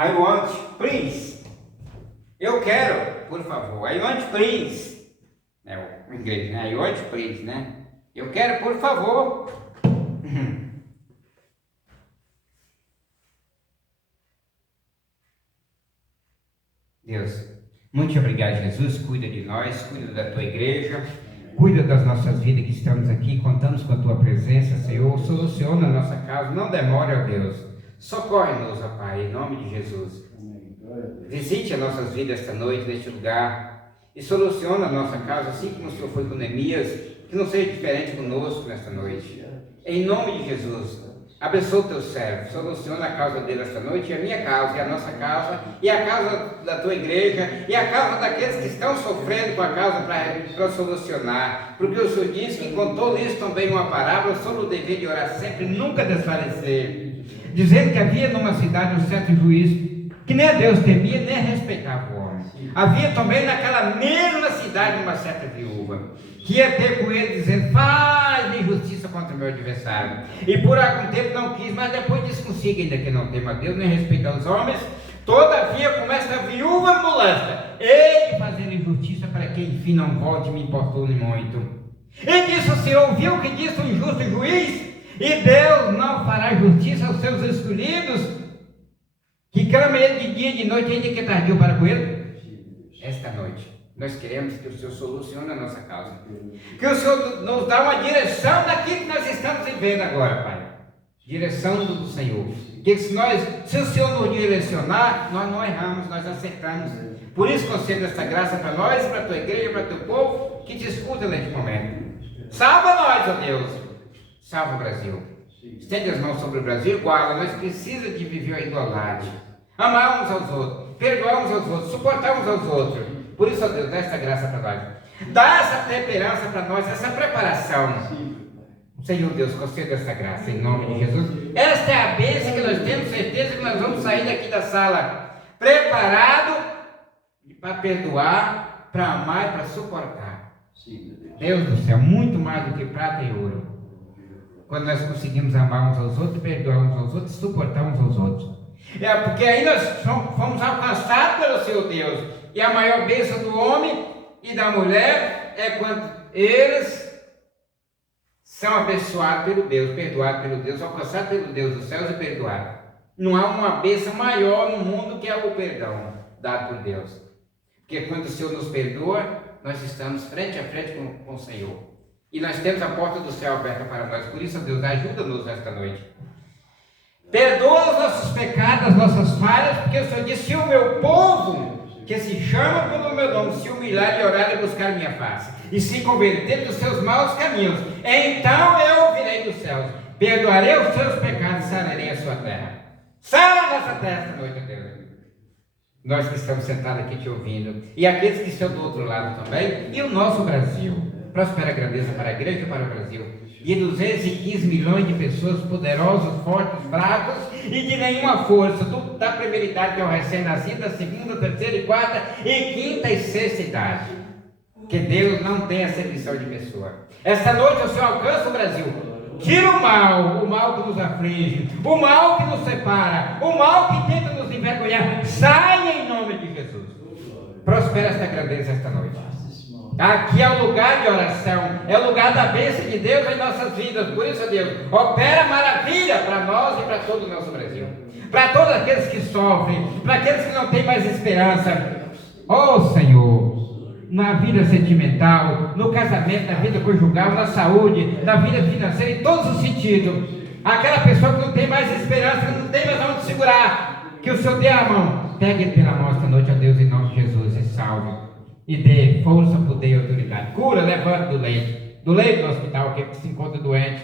I want, please. Eu quero, por favor. I want, please. É o inglês, né? I want, please, né? Eu quero, por favor. Deus, muito obrigado, Jesus. Cuida de nós, cuida da tua igreja, cuida das nossas vidas que estamos aqui. Contamos com a tua presença, Senhor. Soluciona a nossa casa, não demore, ó Deus. Socorre-nos, ó Pai, em nome de Jesus. Visite as nossas vidas esta noite, neste lugar, e soluciona a nossa casa, assim como o Senhor foi com Neemias, que não seja diferente conosco nesta noite. Em nome de Jesus, abençoa o teu servo, soluciona a causa dele esta noite, e a minha causa, e a nossa causa, e a causa da tua igreja, e a causa daqueles que estão sofrendo com a causa para solucionar, porque o Senhor diz que contou isso também uma parábola sobre o dever de orar sempre, nunca desfalecer, dizendo que havia numa cidade um certo juiz, que nem a Deus temia, nem respeitava o homem. Havia também naquela mesma cidade uma certa viúva, que ia ter com ele dizendo, faz-me justiça contra o meu adversário. E por algum tempo não quis, mas depois disse consigo, ainda que não tema a Deus, nem respeita os homens, todavia como esta viúva molesta, ele fazendo injustiça para que enfim não volte e me importune muito. E disse o Senhor, ouviu que disse o injusto juiz? E Deus não fará justiça aos seus escolhidos, que clama ele de dia e de noite, ainda que tardio para com ele? Esta noite, nós queremos que o Senhor solucione a nossa causa. Que o Senhor nos dá uma direção daquilo que nós estamos vivendo agora, Pai. Direção do Senhor. Que se o Senhor nos direcionar, nós não erramos, nós acertamos. Por isso conceda esta graça para nós, para a tua igreja, para o teu povo, que te escuta neste momento. Salva nós, ó Deus. Salva o Brasil. Estende as mãos sobre o Brasil, guarda, nós precisamos de viver a igualdade, amar uns aos outros, perdoar uns aos outros, suportar uns aos outros. Por isso, ó Deus, dá essa graça para nós, dá essa temperança para nós, essa preparação. Senhor Deus, conceda essa graça em nome de Jesus. Esta é a bênção que nós temos certeza que nós vamos sair daqui da sala preparado para perdoar, para amar e para suportar. Deus do céu, muito mais do que prata e ouro. Quando nós conseguimos amar uns aos outros, perdoar uns aos outros, suportar uns aos outros. Porque aí nós fomos alcançados pelo Senhor Deus. E a maior bênção do homem e da mulher é quando eles são abençoados pelo Deus, perdoados pelo Deus, alcançados pelo Deus dos céus e perdoados. Não há uma bênção maior no mundo que é o perdão dado por Deus. Porque quando o Senhor nos perdoa, nós estamos frente a frente com o Senhor. E nós temos a porta do céu aberta para nós. Por isso, Deus, ajuda-nos nesta noite. Perdoa os nossos pecados, as nossas falhas, porque o Senhor disse, se o meu povo, que se chama pelo meu nome, se humilhar e orar e buscar minha face, e se converter dos seus maus caminhos, então eu ouvirei dos céus, perdoarei os seus pecados e sararei a sua terra. Sara a nossa terra esta noite, Deus. Nós que estamos sentados aqui te ouvindo, e aqueles que estão do outro lado também, e o nosso Brasil. Prospera a grandeza para a igreja e para o Brasil. E 215 milhões de pessoas poderosos, fortes, fracos e de nenhuma força, da primeira idade que é o recém-nascido, da segunda, terceira e quarta e quinta e sexta idade. Que Deus não tem acepção de pessoa. Esta noite o Senhor alcança o Brasil. Tira o mal que nos aflige, o mal que nos separa, o mal que tenta nos envergonhar. Saia em nome de Jesus. Prospera esta grandeza esta noite. Aqui é o lugar de oração, é o lugar da bênção de Deus em nossas vidas. Por isso, Deus, opera maravilha para nós e para todo o nosso Brasil, para todos aqueles que sofrem, para aqueles que não têm mais esperança. Oh Senhor, na vida sentimental, no casamento, na vida conjugal, na saúde, na vida financeira, em todos os sentidos. Aquela pessoa que não tem mais esperança, que não tem mais onde segurar, que o Senhor dê a mão, pegue ele pela mão esta noite, ó Deus, em nome de Jesus, e salve. E dê força, poder e autoridade. Cura, levanta do leito do hospital, que se encontra doente,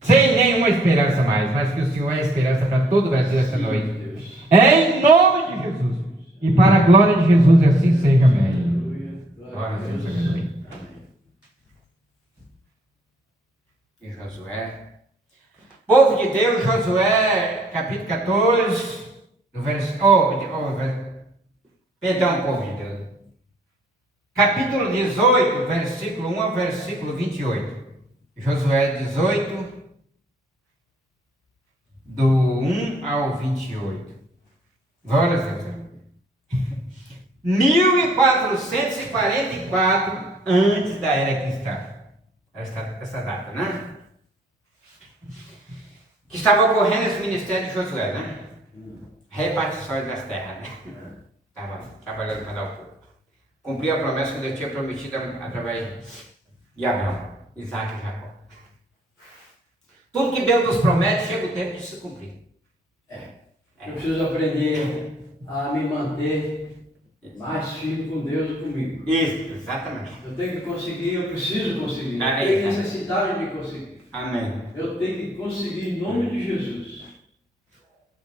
sem nenhuma esperança mais, mas que o Senhor é a esperança para todo o Brasil esta noite. Em nome de Jesus. E para a glória de Jesus, assim seja. Amém. Glória a Deus, aleluia. E Josué. Povo de Deus, Josué, capítulo 14, no perdão, povo de Deus. Capítulo 18, versículo 1 ao versículo 28. Josué 18, do 1 ao 28. Glória a Deus. 1444 antes da era cristã. Essa data, né? Que estava ocorrendo esse ministério de Josué, né? Repartições das terras, né? Estava trabalhando para dar o povo. Cumpriu a promessa que Deus tinha prometido através de Abraão, Isaac e Jacó. Tudo que Deus nos promete, chega o tempo de se cumprir. Eu preciso aprender a me manter mais firme com Deus e comigo. Isso, exatamente. Eu tenho que conseguir, eu preciso conseguir. Ah, Eu tenho necessidade de conseguir. Amém. Eu tenho que conseguir em nome de Jesus.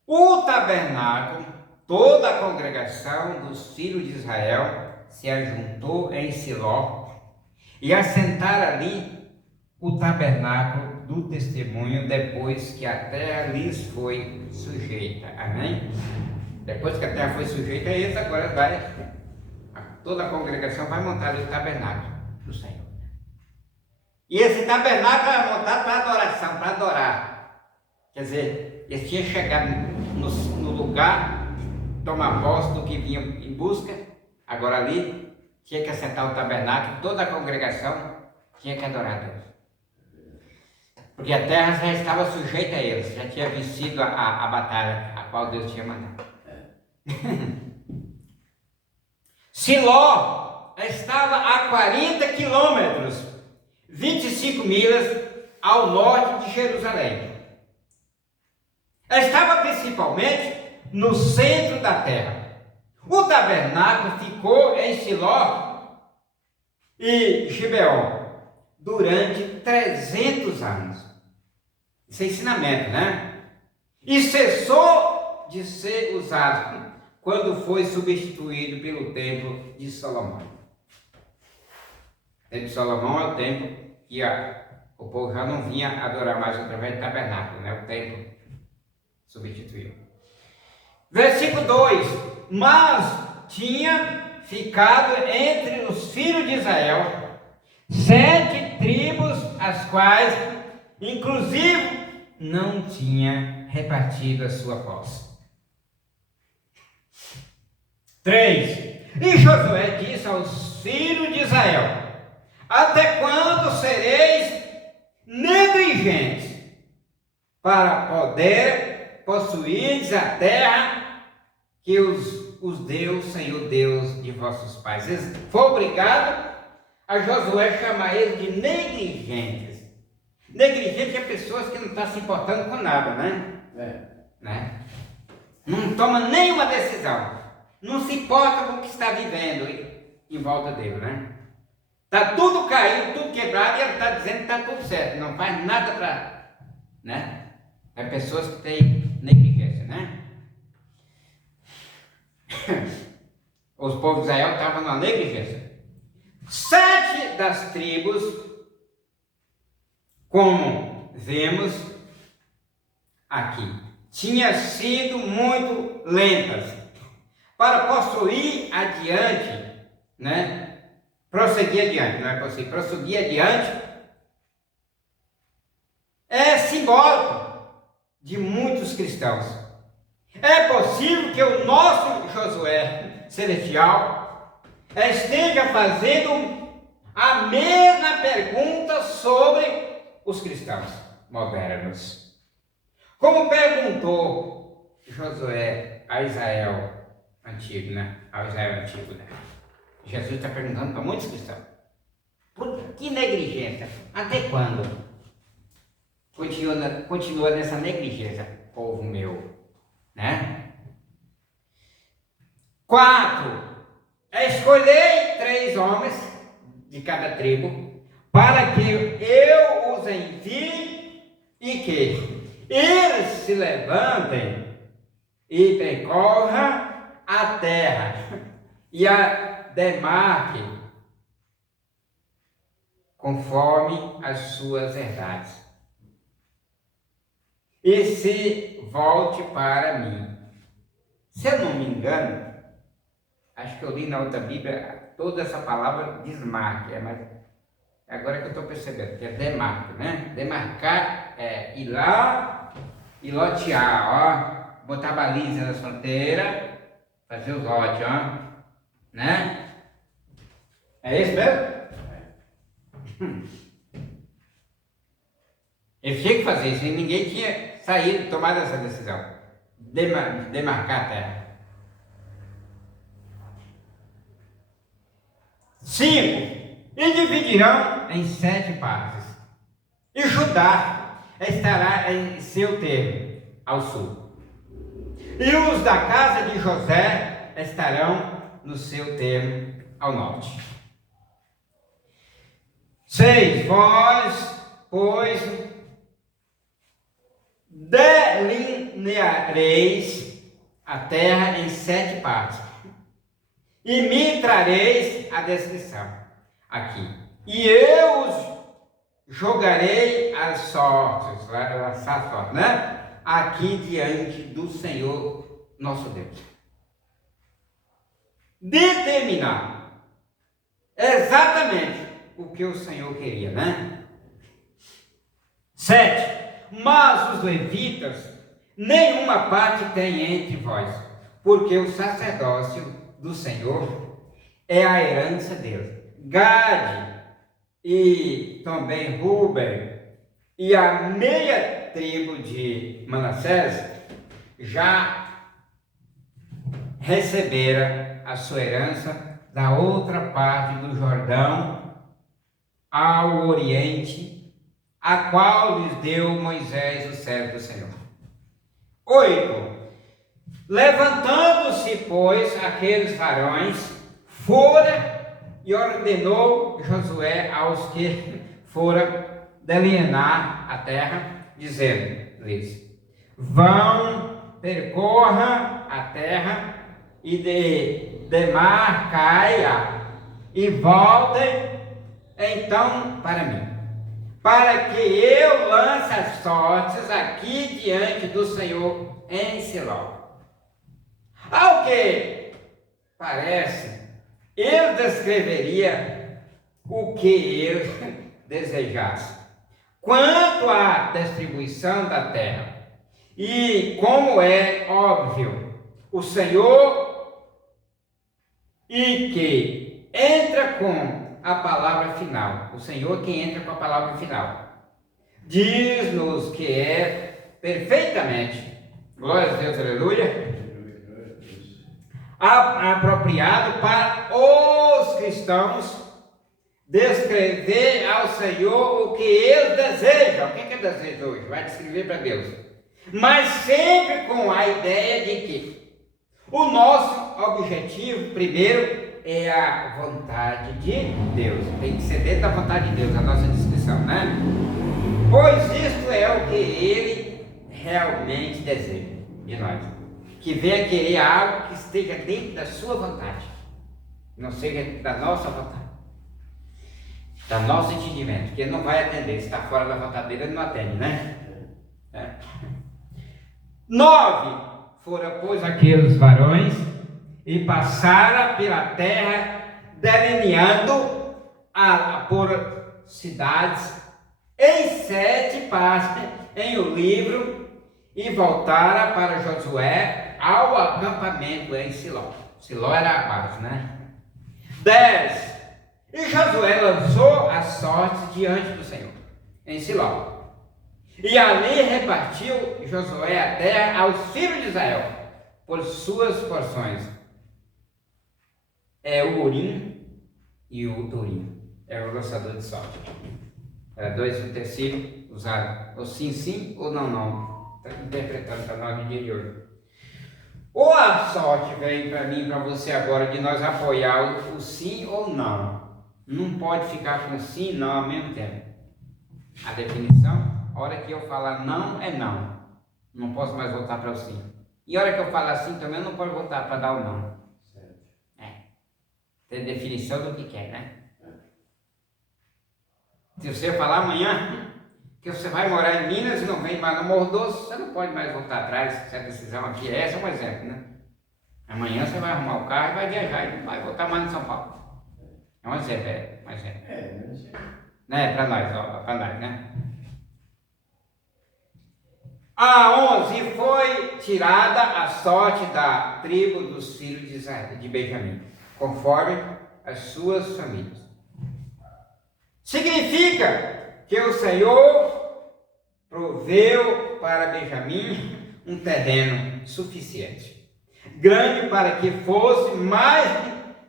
O tabernáculo, toda a congregação dos filhos de Israel se ajuntou em Siló e assentaram ali o tabernáculo do testemunho depois que a terra lhes foi sujeita. Amém? Depois que a terra foi sujeita a eles, agora toda a congregação vai montar ali o tabernáculo do Senhor. E esse tabernáculo era montado para adoração, para adorar. Quer dizer, eles tinham chegado no lugar de tomar posse do que vinha em busca. Agora ali tinha que assentar o tabernáculo, toda a congregação tinha que adorar a Deus. Porque a terra já estava sujeita a eles, já tinha vencido a batalha a qual Deus tinha mandado. Siló estava a 40 quilômetros, 25 milhas ao norte de Jerusalém. Estava principalmente no centro da terra. O tabernáculo ficou em Siló e Gibeon durante 300 anos. Isso é ensinamento, né? E cessou de ser usado quando foi substituído pelo templo de Salomão. O templo de Salomão é o templo que o povo já não vinha adorar mais através do tabernáculo, né? O templo substituiu. Versículo 2: Mas tinha ficado entre os filhos de Israel 7 tribos, as quais, inclusive, não tinha repartido a sua posse. 3. E Josué disse aos filhos de Israel: Até quando sereis negligentes para poder possuir a terra que os deu o Senhor Deus de vossos pais? Eles foram obrigados a Josué chamar eles de negligentes. Negligente é pessoas que não estão se importando com nada, né? Não toma nenhuma decisão. Não se importa com o que está vivendo em volta dele, né? Está tudo caído, tudo quebrado, e ele está dizendo que está tudo certo. Não faz nada para... né? É pessoas que têm negligência, né? Os povos de Israel estavam na negligência. 7 das tribos, como vemos aqui, tinham sido muito lentas para possuir adiante, né? Prosseguir adiante, não é possível, prosseguir adiante é simbólico de muitos cristãos. É possível que o nosso Josué celestial esteja fazendo a mesma pergunta sobre os cristãos modernos. Como perguntou Josué a Israel antigo, né? Ao Israel antigo, né? Jesus está perguntando para muitos cristãos: por que negligência? Até quando? Continua nessa negligência, povo meu, né? 4. Escolhei 3 homens de cada tribo, para que eu os envie e que eles se levantem e percorram a terra e a demarque conforme as suas herdades, e se volte para mim. Se eu não me engano, acho que eu li na outra Bíblia toda essa palavra desmarque, mas agora que eu estou percebendo que é demarque, né? Demarcar é ir lá e lotear, ó, botar baliza na fronteira Fazer os lotes, ó. Né? É isso mesmo? Ele tinha que fazer isso, e ninguém tinha saído, tomado essa decisão. Demarcar a terra. 5. E dividirão em 7 partes. E Judá estará em seu termo, ao sul. E os da casa de José estarão no seu termo, ao norte. 6. Vós, pois, delineareis a terra em 7 partes. E me trareis a descrição aqui. E eu os jogarei as sortes, né? Aqui diante do Senhor nosso Deus. Determinar exatamente o que o Senhor queria, né? 7. Mas os levitas nenhuma parte tem entre vós, porque o sacerdócio do Senhor é a herança deles. Gade e também Ruben e a meia tribo de Manassés já receberam a sua herança da outra parte do Jordão ao oriente, a qual lhes deu Moisés, o servo do Senhor. 8. Levantando-se, pois, aqueles varões, fora e ordenou Josué aos que foram delinear a terra, dizendo-lhes: vão, percorra a terra e demarcai-a, e voltem então para mim, para que eu lance as sortes aqui diante do Senhor em Siló. Ao que parece, ele descreveria o que ele desejasse quanto à distribuição da terra. E como é óbvio, o Senhor e que entra com a palavra final, o Senhor que entra com a palavra final, diz-nos que é perfeitamente, glória a Deus, aleluia, apropriado para os cristãos descrever ao Senhor o que eles desejam. O que ele deseja hoje? Vai descrever para Deus. Mas sempre com a ideia de que o nosso objetivo, primeiro, é a vontade de Deus. Tem que ser dentro da vontade de Deus, a nossa descrição, né? Pois isto é o que Ele realmente deseja de nós. Que venha querer algo que esteja dentro da sua vontade, não seja da nossa vontade, do nosso entendimento, que ele não vai atender. Se está fora da vontade dele, ele não atende, né? 9. Foram, pois, aqueles varões e passaram pela terra, delineando por cidades em 7 partes em o livro, e voltaram para Josué ao acampamento em Siló. Siló era a base, né? 10. E Josué lançou as sortes diante do Senhor em Siló. E ali repartiu Josué a terra aos filhos de Israel por suas porções. É o Urim e o Turim. É o lançador de sorte. Era 2 utensílios usados ou sim ou não. Está interpretando para nós no dia de hoje. Ou a sorte vem para mim e para você agora de nós apoiar o sim ou não. Não pode ficar com sim e não ao mesmo tempo. A definição, a hora que eu falar não é não. Não posso mais voltar para o sim. E a hora que eu falar sim também não pode voltar para dar o não. Tem definição do que quer, né? Se você falar amanhã que você vai morar em Minas e não vem mais no Morro Doce, você não pode mais voltar atrás. Se a decisão aqui é essa, é um exemplo, né? Amanhã você vai arrumar o carro e vai viajar e não vai voltar mais em São Paulo. É um exemplo, um exemplo. Né? Para nós, né? A 11, foi tirada a sorte da tribo dos filhos de Israel, de Benjamim, conforme as suas famílias. Significa que o Senhor proveu para Benjamim um terreno suficiente, grande para que fosse mais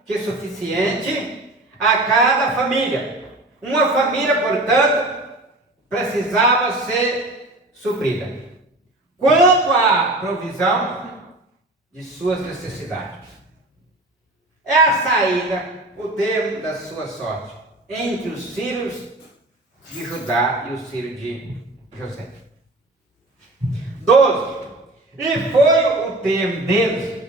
que suficiente a cada família. Uma família, portanto, precisava ser suprida quanto à provisão de suas necessidades. É a saída, o termo da sua sorte, entre os filhos de Judá e os filhos de José. 12. E foi o termo deles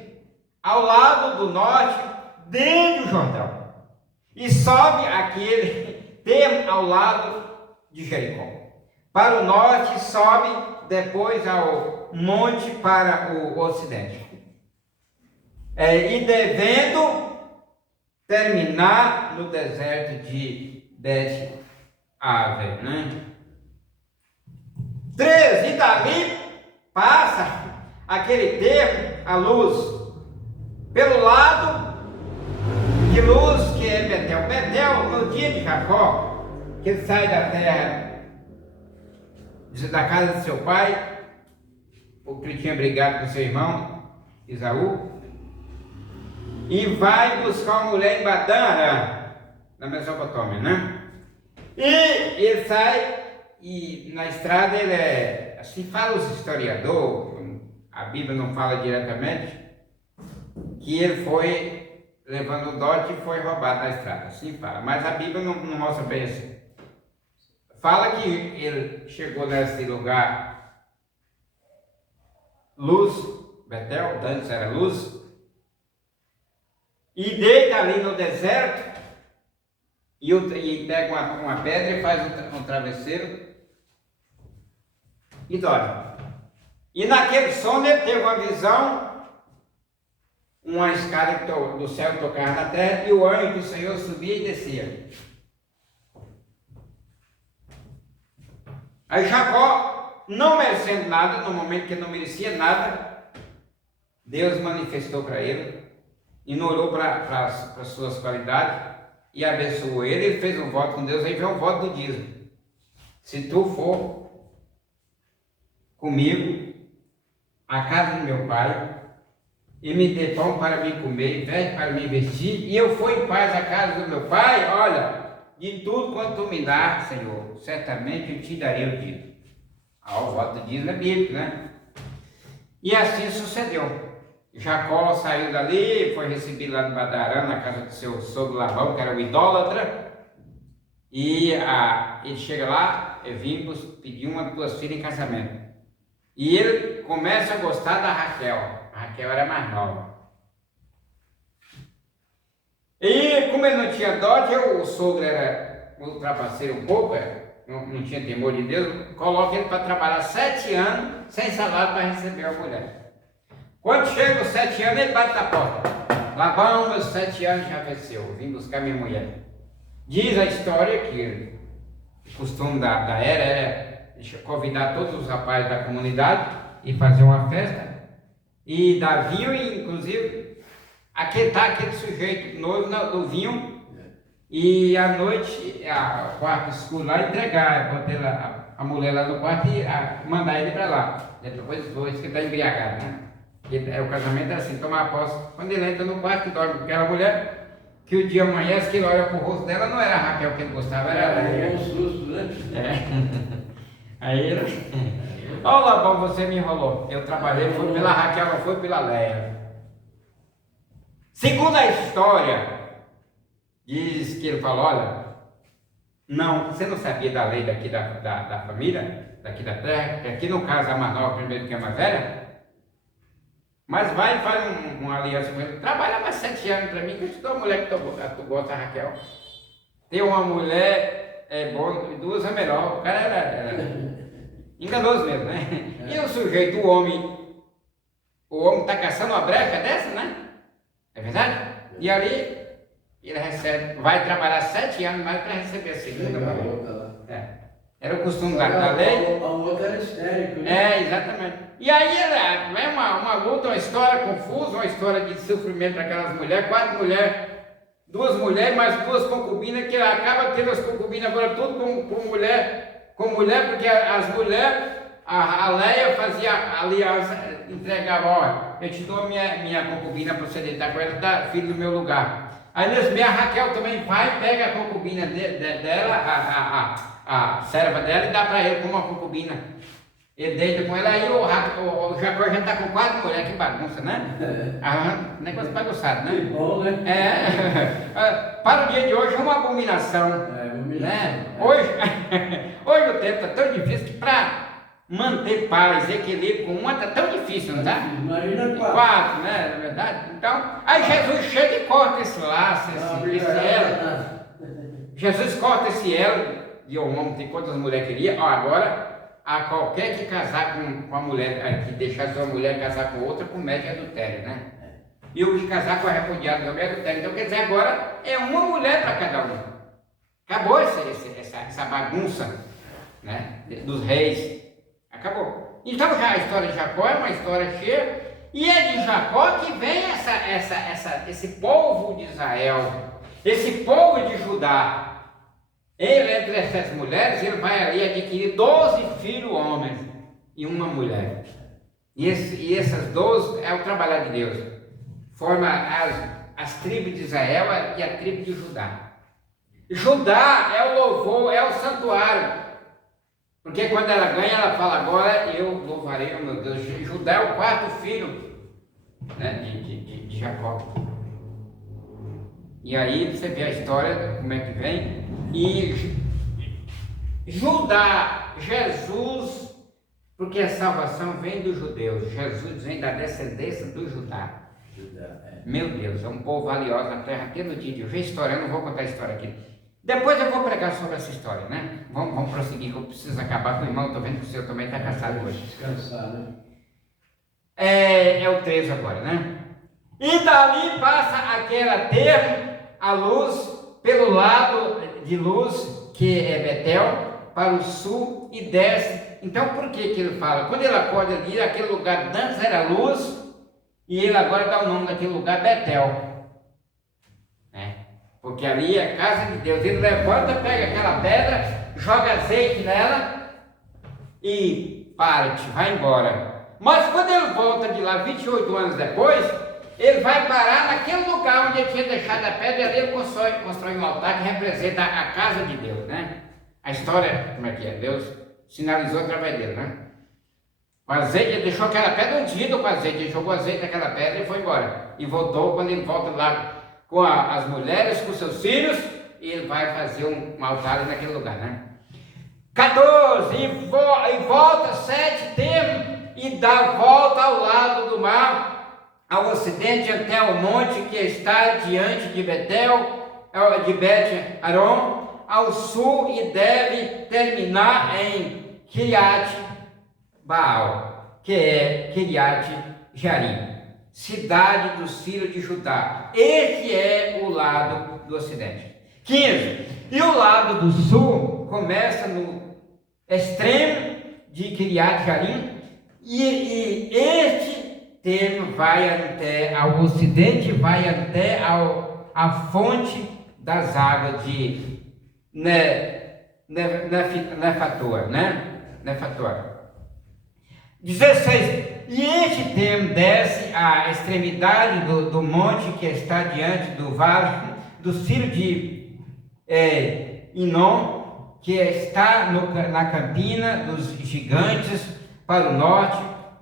ao lado do norte, desde o Jordão, e sobe aquele termo ao lado de Jericó. Para o norte, sobe depois ao monte para o ocidente. E devendo terminar no deserto de Bet-Aven, né? 13. E dali passa aquele termo, a luz, pelo lado de luz que é Betel. Betel, no dia de Jacó, que ele sai da terra, da casa de seu pai, porque ele tinha brigado com seu irmão Esaú, e vai buscar uma mulher em Badã, na Mesopotâmia, né? E ele sai, e na estrada ele é, assim fala os historiadores, a Bíblia não fala diretamente, que ele foi levando o dote e foi roubado na estrada, assim fala, mas a Bíblia não mostra bem assim. Fala que ele chegou nesse lugar, Luz, Betel, antes era Luz, e deita ali no deserto, e pega uma pedra e faz um travesseiro e dorme. E naquele sono ele teve uma visão, uma escada do céu tocava na terra, e o anjo do Senhor subia e descia. Aí Jacó, não merecendo nada, no momento que ele não merecia nada, Deus manifestou para ele e não olhou para as suas qualidades e abençoou ele. Ele fez um voto com Deus, aí veio um voto do dízimo. Se tu for comigo à casa do meu pai e me dê pão para me comer, veste para me vestir, e eu for em paz à casa do meu pai, olha, de tudo quanto tu me dá, Senhor, certamente eu te darei o dízimo. O voto do dízimo é bíblico, né? E assim sucedeu. Jacó saiu dali, foi recebido lá no Badarã, na casa do seu sogro Labão, que era o idólatra, e ele chega lá, vimos pedir uma das duas filhas em casamento. E ele começa a gostar da Raquel. A Raquel era mais nova. E como ele não tinha dote, o sogro era ultrapaceiro um pouco, não tinha temor de Deus, coloca ele para trabalhar 7 anos sem salário para receber a mulher. Quando chega os 7 anos, ele bate na porta. Labão, meus 7 anos já venceu, vim buscar minha mulher. Diz a história que o costume da era convidar todos os rapazes da comunidade e fazer uma festa, e dar vinho, e inclusive aquietar aquele sujeito noivo do vinho, e à noite, o quarto escuro lá, entregar, botar a mulher lá no quarto e mandar ele para lá. Depois que ele está embriagado, né? O casamento é assim, tomar posse. Quando ele entra no quarto e dorme com aquela mulher, que o dia amanhece, que ele olha pro rosto dela, não era a Raquel que ele gostava, era ela. É um susto, né? Aí ele... Ó, Labão, você me enrolou. Eu trabalhei, foi pela Raquel, não foi pela Leia. Segundo a história, diz que ele falou, olha, não, você não sabia da lei daqui da família, daqui da terra, que aqui no caso a mais nova primeiro que a mais velha, mas vai e faz uma aliança com ele, trabalha mais 7 anos para mim, que eu te dou uma mulher que tu gosta, Raquel. Ter uma mulher é bom, e 2 é melhor. O cara era enganoso mesmo, né? E o sujeito, o homem está caçando uma brecha dessa, né? É verdade? E ali ele recebe, vai trabalhar 7 anos mais para receber a segunda mulher. Era o costume da lei. A outra era histérico, né? É, exatamente. E aí é uma luta, uma história confusa, uma história de sofrimento daquelas mulheres, 4 mulheres, 2 mulheres, mais 2 concubinas, que acaba tendo as concubinas agora tudo com mulher, porque as mulheres, a Leia fazia aliança, entregava, olha, eu te dou minha concubina para você deitar com ela, dá filho do meu lugar. Aí nesse meio a Raquel também vai, pega a concubina dela, a serva dela, e dá para ele como uma concubina. Ele deita com ela, aí o Jacó já está com 4 mulheres, que bagunça, né? Negócio bagunçado, né? Que bom, né? Para o dia de hoje é uma abominação. Né? Hoje o tempo está tão difícil que para manter paz, equilíbrio com uma está tão difícil, não está? Imagina 4, né? Na verdade. Então, aí Jesus chega e corta esse laço, esse elo. Jesus corta esse elo, e o homem tem quantas mulheres queria, agora. A qualquer que casar com a mulher, que deixar sua mulher casar com outra, comete adultério, né? E o que casar com a repudiada também é adultério. Então, quer dizer, agora é uma mulher para cada um. Acabou essa bagunça, né? Dos reis. Acabou. Então, já a história de Jacó é uma história cheia, e é de Jacó que vem esse povo de Israel, esse povo de Judá. Ele, entre essas mulheres, ele vai ali adquirir 12 filhos homens e uma mulher. E essas 12 é o trabalho de Deus. Forma as tribos de Israel e a tribo de Judá. Judá é o louvor, é o santuário. Porque quando ela ganha, ela fala, agora eu louvarei o meu Deus. Judá é o 4º filho, né, de Jacó. E aí você vê a história, como é que vem. E Judá, Jesus, porque a salvação vem dos judeus, Jesus vem da descendência do Judá. Meu Deus, é um povo valioso na terra, até no dia de hoje. A história, eu não vou contar a história aqui. Depois eu vou pregar sobre essa história, né? Vamos prosseguir, que eu preciso acabar com o irmão, estou vendo que o senhor também está cansado hoje. Descansar, né? É o 13 agora, né? E dali passa aquela terra, a luz, pelo lado de luz, que é Betel, para o sul, e desce. Então, por que ele fala? Quando ele acorda ali, aquele lugar antes era luz, e ele agora dá o nome daquele lugar Betel. Porque ali é a casa de Deus. Ele levanta, pega aquela pedra, joga azeite nela e parte, vai embora. Mas quando ele volta de lá 28 anos depois, ele vai parar naquele lugar onde ele tinha deixado a pedra, e ali ele constrói um altar que representa a casa de Deus, né? A história, como é que é? Deus sinalizou através dele, né? O azeite, ele deixou aquela pedra ungida com azeite, ele jogou azeite naquela pedra e foi embora. E voltou, quando ele volta lá com as mulheres, com seus filhos, e ele vai fazer um altar ali naquele lugar, né? 14, e volta 7 tempos, e dá volta ao lado do mar, ao ocidente, até o monte que está diante de Betel, de Bet-Aron, ao sul, e deve terminar em Kiriat Baal, que é Kiriat Jearim, cidade dos filhos de Judá. Esse é o lado do ocidente. 15. E o lado do sul começa no extremo de Kiriat Jearim, e este termo vai até ao ocidente, vai até a fonte das águas de Nefator, né? Nefator. 16. E este termo desce à extremidade do monte que está diante do vale do filho de Inom, que está na campina dos gigantes para o norte,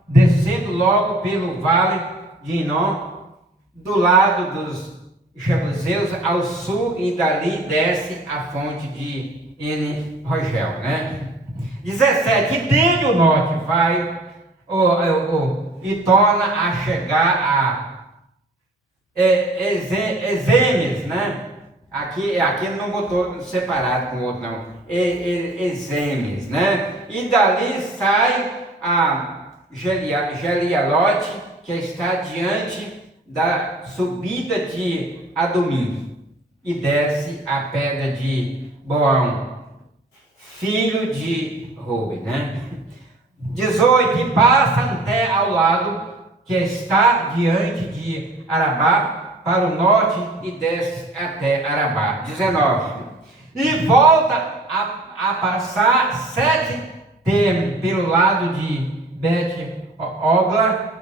descendo logo pelo vale de Inom, do lado dos Jebuseus ao sul, e dali desce a fonte de En-Rogel, né? 17. E desde o norte vai e torna a chegar a Ezemes, né? Aqui ele não botou separado com o outro, não. Ezemes, né? E dali sai a Gelialote, que está diante da subida de Adomim, e desce a pedra de Boão. filho de Ruben, né? 18, e passa até ao lado que está diante de Arabá, para o norte, e desce até Arabá. 19, e volta a passar 7 termos pelo lado de Bet-Ogla,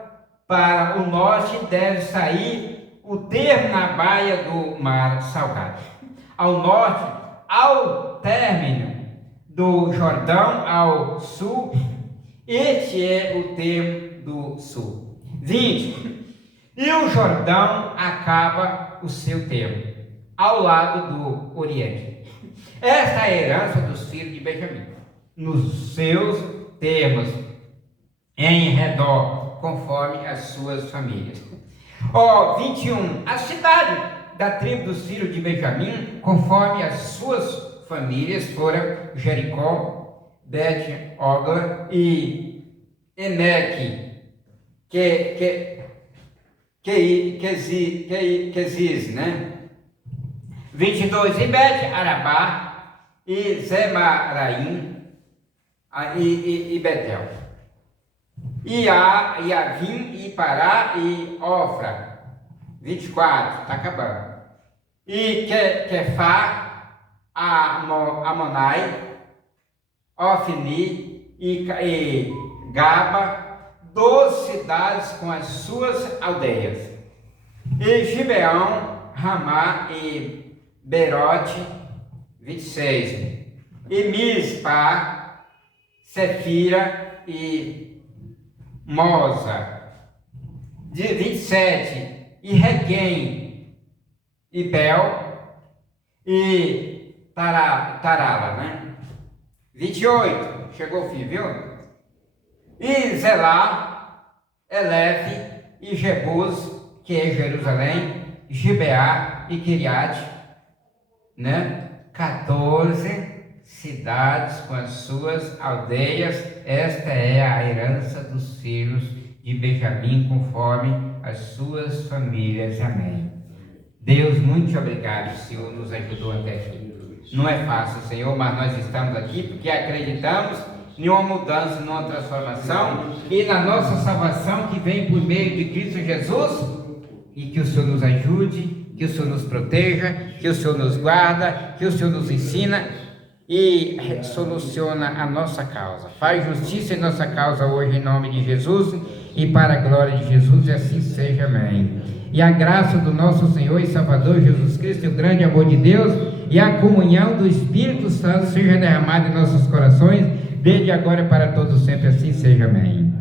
para o norte, deve sair o termo na baía do Mar Salgado. Ao norte, ao término do Jordão, ao sul, este é o termo do sul. 20, e o Jordão acaba o seu termo, ao lado do Oriente. Esta é a herança dos filhos de Benjamim, nos seus termos, em redor, conforme as suas famílias. 21, a cidade da tribo dos filhos de Benjamim, conforme as suas famílias, foram Jericó, Bet-Ogla e Eneque, Quezis, né? 22, e Bet-Arabá, e Zemaraim, e Betel, e Avim, e Pará, e Ofra. 24, está acabando. E Kefá, Amonai, Ofni e Gaba, 12 cidades com as suas aldeias. E Gibeão, Ramá e Berote. 26, e Mispa, Sefira e Moza. 27, e Requém, e Bel, e Tarala, né? 28, chegou o fim, viu? E Zelá, Elefe, e Jebus, que é Jerusalém, Gibeá e Kiriate, né? 14 cidades com as suas aldeias. Esta é a herança dos filhos de Benjamim, conforme as suas famílias. Amém. Deus, muito obrigado, Senhor, nos ajudou até aqui. Não é fácil, Senhor, mas nós estamos aqui porque acreditamos em uma mudança, em uma transformação e na nossa salvação que vem por meio de Cristo Jesus. E que o Senhor nos ajude, que o Senhor nos proteja, que o Senhor nos guarda, que o Senhor nos ensina e soluciona a nossa causa. Faz justiça em nossa causa hoje, em nome de Jesus, e para a glória de Jesus, e assim seja. Amém. E a graça do nosso Senhor e Salvador Jesus Cristo, e o grande amor de Deus, e a comunhão do Espírito Santo seja derramada em nossos corações, desde agora e para todos sempre, assim seja. Amém.